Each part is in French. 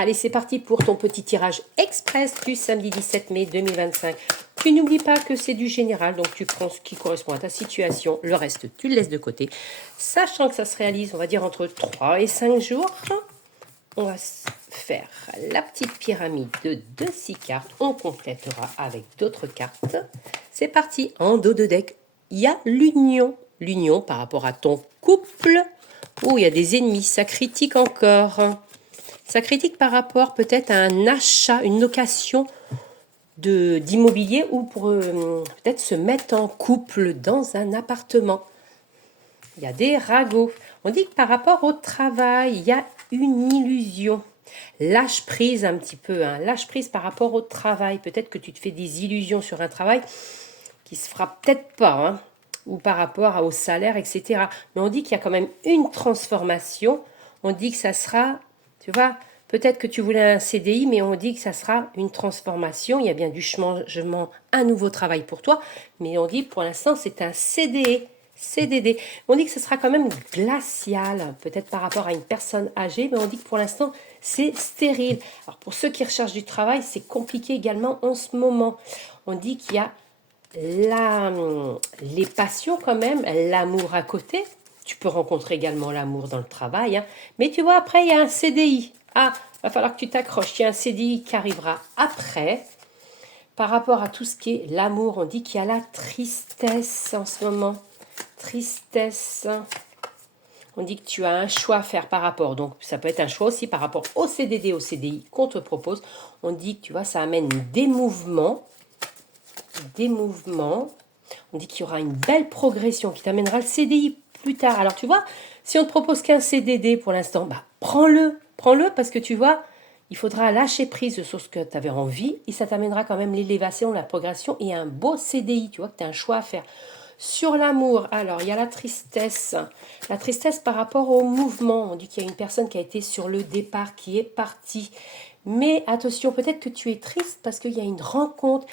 Allez, c'est parti pour ton petit tirage express du samedi 17 mai 2025. Tu n'oublies pas que c'est du général, donc tu prends ce qui correspond à ta situation. Le reste, tu le laisses de côté. Sachant que ça se réalise, on va dire, entre 3 et 5 jours. On va faire la petite pyramide de 6 cartes. On complétera avec d'autres cartes. C'est parti. En dos de deck, il y a l'union. L'union par rapport à ton couple. Oh, il y a des ennemis. Ça critique encore. Ça critique par rapport peut-être à un achat, une location d'immobilier ou pour peut-être se mettre en couple dans un appartement. Il y a des ragots. On dit que par rapport au travail, il y a une illusion. Lâche prise un petit peu. Lâche prise par rapport au travail. Peut-être que tu te fais des illusions sur un travail qui se fera peut-être pas. Ou par rapport au salaire, etc. Mais on dit qu'il y a quand même une transformation. On dit que ça sera, tu vois, peut-être que tu voulais un CDI, mais on dit que ça sera une transformation. Il y a bien du changement, un nouveau travail pour toi. Mais on dit pour l'instant, c'est un CDD. On dit que ce sera quand même glacial, peut-être par rapport à une personne âgée, mais on dit que pour l'instant, c'est stérile. Alors pour ceux qui recherchent du travail, c'est compliqué également en ce moment. On dit qu'il y a les passions quand même, l'amour à côté. Tu peux rencontrer également l'amour dans le travail. Mais tu vois, après, il y a un CDI. Ah, il va falloir que tu t'accroches. Il y a un CDI qui arrivera après. Par rapport à tout ce qui est l'amour, on dit qu'il y a la tristesse en ce moment. Tristesse. On dit que tu as un choix à faire par rapport. Donc, ça peut être un choix aussi par rapport au CDD, au CDI qu'on te propose. On dit que, tu vois, ça amène des mouvements. On dit qu'il y aura une belle progression qui t'amènera le CDI plus tard. Alors tu vois, si on te propose qu'un CDD pour l'instant, prends-le parce que tu vois, il faudra lâcher prise sur ce que tu avais envie et ça t'amènera quand même l'élévation, la progression et un beau CDI, tu vois, que tu as un choix à faire. Sur l'amour, alors il y a la tristesse par rapport au mouvement. On dit qu'il y a une personne qui a été sur le départ, qui est partie. Mais attention, peut-être que tu es triste parce qu'il y a une rencontre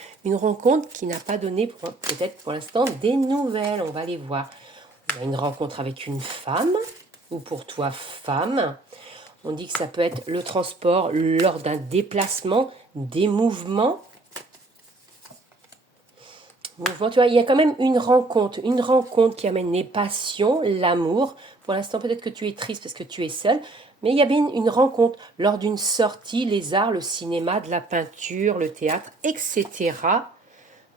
qui n'a pas donné peut-être pour l'instant des nouvelles. On va les voir. Il y a une rencontre avec une femme ou pour toi femme. On dit que ça peut être le transport lors d'un déplacement, des mouvements. Tu vois, il y a quand même une rencontre qui amène les passions, l'amour. Pour l'instant, peut-être que tu es triste parce que tu es seule. Mais il y a bien une rencontre lors d'une sortie, les arts, le cinéma, de la peinture, le théâtre, etc.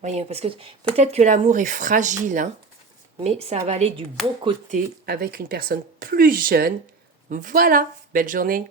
Voyez, parce que peut-être que l'amour est fragile, mais ça va aller du bon côté avec une personne plus jeune. Voilà, belle journée.